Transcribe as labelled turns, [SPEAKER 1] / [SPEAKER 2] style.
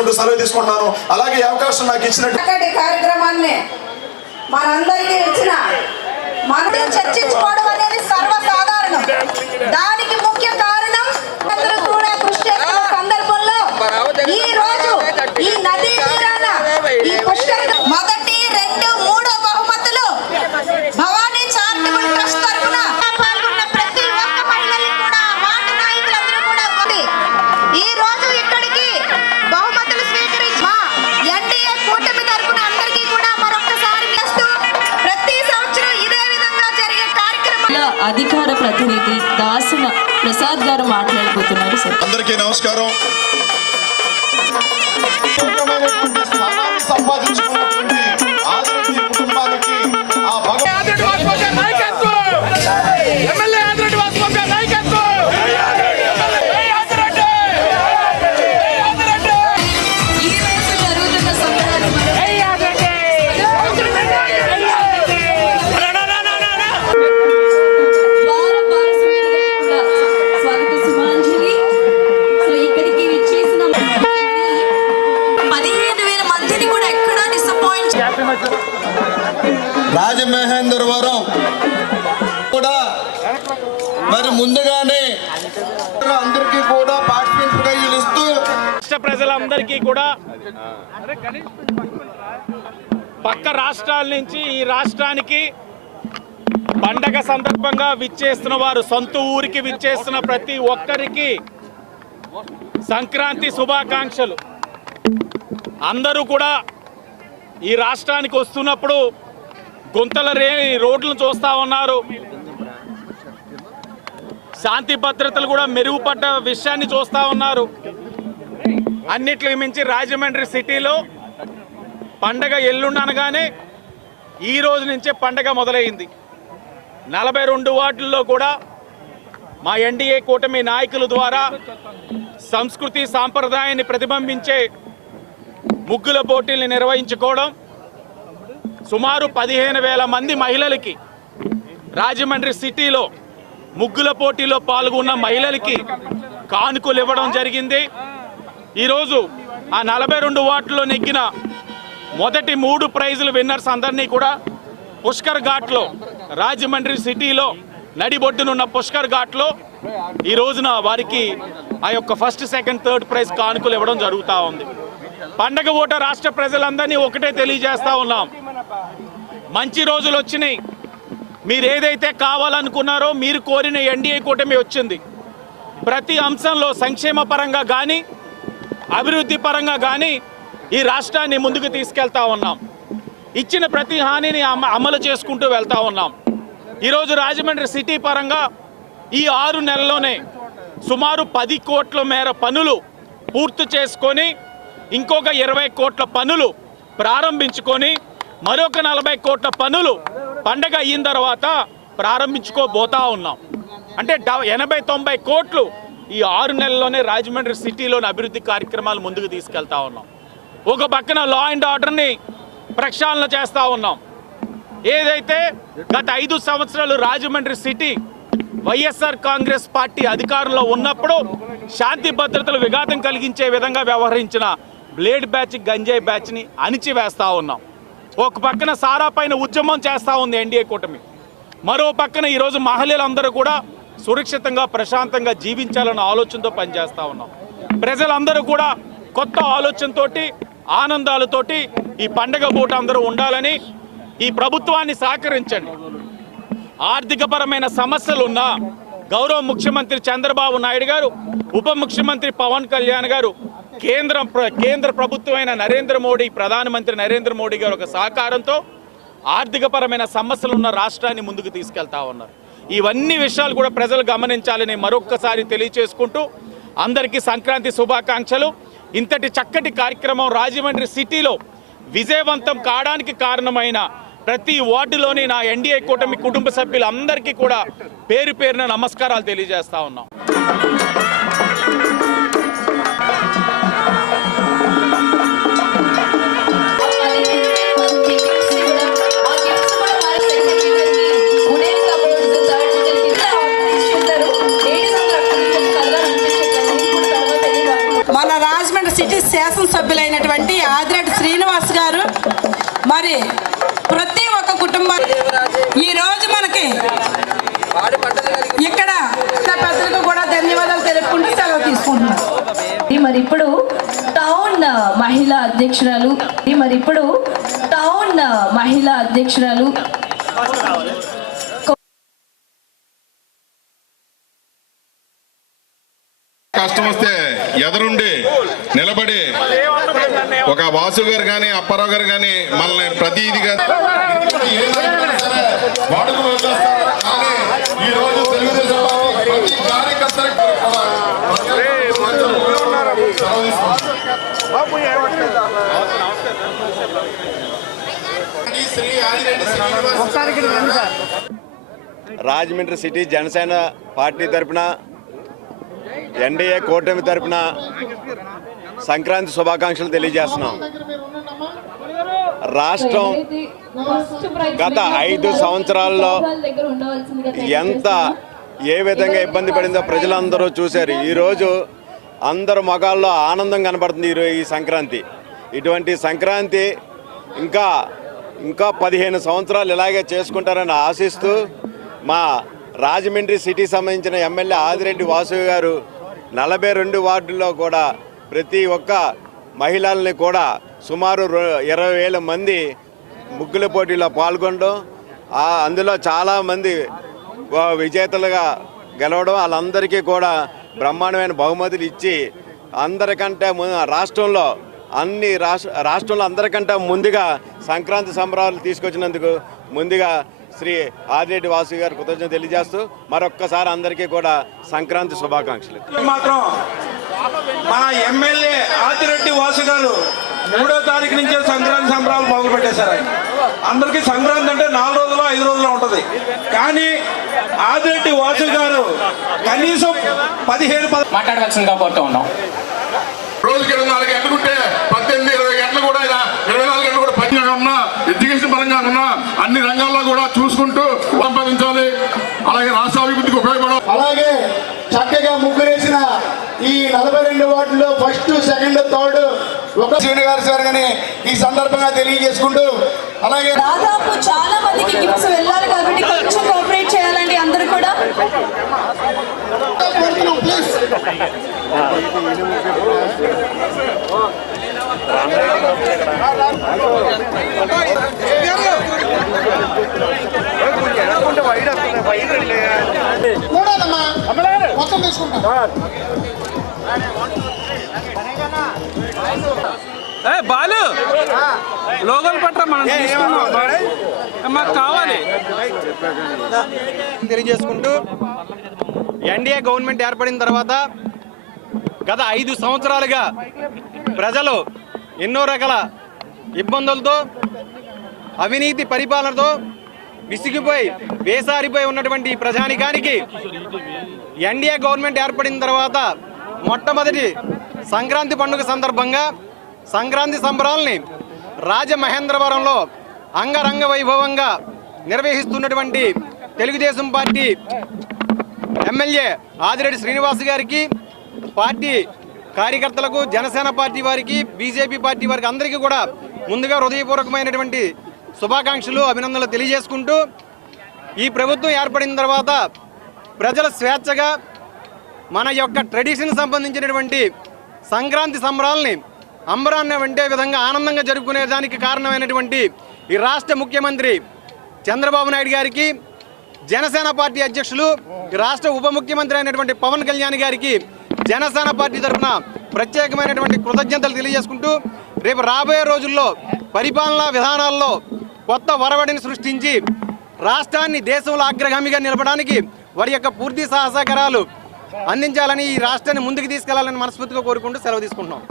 [SPEAKER 1] తెలియజేసుకుంటూ సెలవు తీసుకుంటున్నాను. అలాగే అవకాశం నాకు ఇచ్చినట్టు
[SPEAKER 2] కార్యక్రమాన్ని మనందరికీ ఇచ్చిన మనం చర్చించుకోవడం
[SPEAKER 3] ప్రతినిధి దాసన ప్రసాద్ గారు మాట్లాడబోతున్నారు సార్.
[SPEAKER 1] అందరికీ నమస్కారం.
[SPEAKER 3] మహేంద్రవరం కూడా.
[SPEAKER 4] మరి ముందుగానే అందరికీ కూడా పార్టిసిపెంట్
[SPEAKER 5] రాష్ట్ర ప్రజలందరికీ కూడా పక్క రాష్ట్రాల నుంచి ఈ రాష్ట్రానికి పండగ సందర్భంగా విచ్చేస్తున్న వారు సొంత ఊరికి విచ్చేస్తున్న ప్రతి ఒక్కరికి సంక్రాంతి శుభాకాంక్షలు. అందరూ కూడా ఈ రాష్ట్రానికి వస్తున్నప్పుడు గుంతల రే రోడ్లను చూస్తూ ఉన్నారు. శాంతి భద్రతలు కూడా మెరుగుపడ్డ విషయాన్ని చూస్తూ ఉన్నారు. అన్నిటికి మించి రాజమండ్రి సిటీలో పండగ ఎల్లుండి అనగానే ఈ రోజు నుంచే పండగ మొదలైంది. నలభై రెండు వార్డుల్లో కూడా మా ఎన్డీఏ కూటమి నాయకుల ద్వారా సంస్కృతి సాంప్రదాయాన్ని ప్రతిబింబించే ముగ్గుల పోటీల్ని నిర్వహించుకోవడం సుమారు పదిహేను వేల మంది మహిళలకి రాజమండ్రి సిటీలో ముగ్గుల పోటీలో పాల్గొన్న మహిళలకి కానుకలు ఇవ్వడం జరిగింది. ఈరోజు ఆ నలభై రెండు వార్డులో నెగ్గిన మొదటి మూడు ప్రైజులు విన్నర్స్ అందరినీ కూడా పుష్కర్ ఘాట్లో రాజమండ్రి సిటీలో నడిబొడ్డునున్న పుష్కర్ ఘాట్లో ఈ రోజున వారికి ఆ యొక్క ఫస్ట్ సెకండ్ థర్డ్ ప్రైజ్ కానుకలు ఇవ్వడం జరుగుతూ ఉంది. పండగ ఓట రాష్ట్ర ప్రజలందరినీ ఒకటే తెలియజేస్తా ఉన్నాం. మంచి రోజులు వచ్చినాయి. మీరు ఏదైతే కావాలనుకున్నారో మీరు కోరిన ఎన్డీఏ కూటమి వచ్చింది. ప్రతి అంశంలో సంక్షేమ పరంగా కానీ అభివృద్ధి పరంగా కానీ ఈ రాష్ట్రాన్ని ముందుకు తీసుకెళ్తా ఉన్నాం. ఇచ్చిన ప్రతి హానిని అమ- అమలు చేసుకుంటూ వెళ్తా ఉన్నాం. ఈరోజు రాజమండ్రి సిటీ పరంగా ఈ ఆరు నెలల్లోనే సుమారు పది కోట్ల మేర పనులు పూర్తి చేసుకొని ఇంకొక ఇరవై కోట్ల పనులు ప్రారంభించుకొని మరొక నలభై కోట్ల పనులు పండగ అయిన తర్వాత ప్రారంభించుకోబోతా ఉన్నాం. అంటే డ- ఎనభై తొంభై కోట్లు ఈ ఆరు నెలల్లోనే రాజమండ్రి సిటీలోని అభివృద్ధి కార్యక్రమాలు ముందుకు తీసుకెళ్తా ఉన్నాం. ఒక పక్కన లా అండ్ ఆర్డర్ని ప్రక్షాళన చేస్తూ ఉన్నాం. ఏదైతే గత ఐదు సంవత్సరాలు Rajahmundry city YSR Congress party అధికారంలో ఉన్నప్పుడు శాంతి భద్రతలు విఘాతం కలిగించే విధంగా వ్యవహరించిన బ్లేడ్ బ్యాచ్ గంజాయి బ్యాచ్ని అణిచివేస్తూ ఉన్నాం. ఒక పక్కన సారా పైన ఉద్యమం చేస్తూ ఉంది ఎన్డీఏ కూటమి. మరో పక్కన ఈరోజు మహిళలందరూ కూడా సురక్షితంగా ప్రశాంతంగా జీవించాలన్న ఆలోచనతో పనిచేస్తూ ఉన్నాం. ప్రజలందరూ కూడా కొత్త ఆలోచనతోటి ఆనందాలతోటి ఈ పండగ పూట అందరూ ఉండాలని ఈ ప్రభుత్వాన్ని సహకరించండి. ఆర్థికపరమైన సమస్యలున్నా గౌరవ ముఖ్యమంత్రి చంద్రబాబు నాయుడు గారు ఉప ముఖ్యమంత్రి పవన్ కళ్యాణ్ గారు కేంద్రం ప్ర- కేంద్ర ప్రభుత్వమైన నరేంద్ర మోడీ ప్రధానమంత్రి నరేంద్ర మోడీ గారు ఒక సహకారంతో ఆర్థికపరమైన సమస్యలు ఉన్న రాష్ట్రాన్ని ముందుకు తీసుకెళ్తా ఉన్నారు. ఇవన్నీ విషయాలు కూడా ప్రజలు గమనించాలని మరొక్కసారి తెలియచేసుకుంటూ అందరికీ సంక్రాంతి శుభాకాంక్షలు. ఇంతటి చక్కటి కార్యక్రమం రాజమండ్రి సిటీలో విజయవంతం కావడానికి కారణమైన ప్రతి వార్డులోని నా ఎన్డీఏ కూటమి కుటుంబ సభ్యులందరికీ కూడా పేరు పేరున నమస్కారాలు తెలియజేస్తా ఉన్నాం.
[SPEAKER 2] మన రాజమండ్రి సిటీ
[SPEAKER 3] శాసనసభ్యులైనటువంటి ఆదిరెడ్డి శ్రీనివాస్ గారు మరి ప్రతి
[SPEAKER 6] ఒక్క కుటుంబం ఈరోజు మనకి ఇక్కడ పెద్దలకు కూడా ధన్యవాదాలు తెలుపుకుంటూ సెలవు తీసుకుంటున్నాం. మరి ఇప్పుడు టౌన్
[SPEAKER 1] మహిళా అధ్యక్షురాలు మరి ఇప్పుడు టౌన్ మహిళా అధ్యక్షురాలు నిలబడి ఒక వాసు గారు కానీ అప్పారావు గారు కానీ మనల్ని ప్రతిదిగా
[SPEAKER 7] రాజమండ్రి సిటీ జనసేన పార్టీ తరఫున ఎన్డీఏ కూటమి తరఫున సంక్రాంతి శుభాకాంక్షలు తెలియజేస్తున్నాం. రాష్ట్రం గత ఐదు సంవత్సరాల్లో ఎంత ఏ విధంగా ఇబ్బంది పడిందో ప్రజలందరూ చూశారు. ఈరోజు అందరు మొగాల్లో ఆనందం కనబడుతుంది ఈరోజు ఈ సంక్రాంతి. ఇటువంటి సంక్రాంతి ఇంకా ఇంకా పదిహేను సంవత్సరాలు ఇలాగే చేసుకుంటారని ఆశిస్తూ మా రాజమండ్రి సిటీ సంబంధించిన ఎమ్మెల్యే ఆదిరెడ్డి వాసు గారు నలభై రెండు వార్డుల్లో కూడా ప్రతి ఒక్క మహిళల్ని కూడా సుమారు ఇరవై వేల మంది ముగ్గుల పోటీలో పాల్గొనడం ఆ అందులో చాలామంది విజేతలుగా గెలవడం వాళ్ళందరికీ కూడా బ్రహ్మాండమైన బహుమతులు ఇచ్చి అందరికంటే రాష్ట్రంలో అన్ని రాష్ట్ర రాష్ట్రంలో అందరికంటే ముందుగా సంక్రాంతి సంబరాలు తీసుకొచ్చినందుకు ముందుగా శ్రీ ఆదిరెడ్డి వాసు గారు కృతజ్ఞత తెలియజేస్తూ మరొక్కసారి అందరికీ కూడా సంక్రాంతి శుభాకాంక్షలు.
[SPEAKER 8] మాత్రం మా ఎమ్మెల్యే ఆదిరెడ్డి వాసు గారు మూడో తారీఖు నుంచే సంక్రాంతి సంబరాలు మొదలు పెట్టేశారు ఆయన అందరికీ సంక్రాంతి అంటే నాలుగు రోజులు ఐదు రోజులు ఉంటది. కానీ ఆదిరెడ్డి వాసు గారు కనీసం పదిహేను పద
[SPEAKER 9] మాట్లాడవలసిందిగా కోరుతూ ఉన్నాం.
[SPEAKER 6] రోజుకి ఇరవై నాలుగు గంటలు ఉంటే పద్దెనిమిది ఇరవై గంటలు కూడా ఇలా ఇరవై నాలుగు గంటలు కూడా పనిగా ఉన్నా ఎడ్యుకేషన్ పరంగా ఉన్నా అన్ని రంగాల్లో కూడా చూసుకుంటూ సంపాదించాలి అలాగే రాష్ట్ర అభివృద్ధికి ఉపయోగపడాలి.
[SPEAKER 4] అలాగే చక్కగా ముగ్గురేసిన ఈ నలభై రెండు వార్డుల్లో ఫస్ట్ సెకండ్ థర్డ్ ఒక శ్రీనివాస్ గారు కానీ ఈ సందర్భంగా తెలియజేసుకుంటూ అలాగే
[SPEAKER 2] దాదాపు చాలా మందికి గిఫ్ట్స్ వెళ్ళాలి కాబట్టి కొంచెం కోఆపరేట్ చేయాలండి అందరూ కూడా.
[SPEAKER 8] బాలు! లోగల్ పట్ల మనం తీసుకున్నాం మాకు కావాలి.
[SPEAKER 7] తెలియజేసుకుంటూ ఎన్డీఏ గవర్నమెంట్ ఏర్పడిన తర్వాత గత ఐదు సంవత్సరాలుగా ప్రజలు ఎన్నో రకాల ఇబ్బందులతో అవినీతి పరిపాలనతో విసిగిపోయి వేసారిపోయి ఉన్నటువంటి ప్రజానికానికి ఎన్డీఏ గవర్నమెంట్ ఏర్పడిన తర్వాత మొట్టమొదటి సంక్రాంతి పండుగ సందర్భంగా సంక్రాంతి సంబరాల్ని రాజమహేంద్రవరంలో అంగరంగ వైభవంగా నిర్వహిస్తున్నటువంటి తెలుగుదేశం పార్టీ ఎమ్మెల్యే ఆదిరెడ్డి శ్రీనివాస్ గారికి పార్టీ కార్యకర్తలకు జనసేన పార్టీ వారికి బీజేపీ పార్టీ వారికి అందరికీ కూడా ముందుగా హృదయపూర్వకమైనటువంటి శుభాకాంక్షలు అభినందనలు తెలియజేసుకుంటూ ఈ ప్రభుత్వం ఏర్పడిన తర్వాత ప్రజల స్వేచ్ఛగా మన యొక్క ట్రెడిషన్ సంబంధించినటువంటి సంక్రాంతి సంబరాల్ని అంబరాన్ని వంటే విధంగా ఆనందంగా జరుపుకునే దానికి కారణమైనటువంటి ఈ రాష్ట్ర ముఖ్యమంత్రి చంద్రబాబు నాయుడు గారికి జనసేన పార్టీ అధ్యక్షులు ఈ రాష్ట్ర ఉప ముఖ్యమంత్రి అయినటువంటి పవన్ కళ్యాణ్ గారికి జనసేన పార్టీ తరఫున ప్రత్యేకమైనటువంటి కృతజ్ఞతలు తెలియజేసుకుంటూ రేపు రాబోయే రోజుల్లో పరిపాలనా విధానాల్లో కొత్త వరవడిని సృష్టించి రాష్ట్రాన్ని దేశంలో అగ్రగామిగా నిలపడానికి వారి యొక్క పూర్తి సహసహకారాలు అందించాలని ఈ రాష్ట్రాన్ని ముందుకు తీసుకెళ్ళాలని మనస్ఫూర్తిగా కోరుకుంటూ సెలవు తీసుకుంటున్నాం.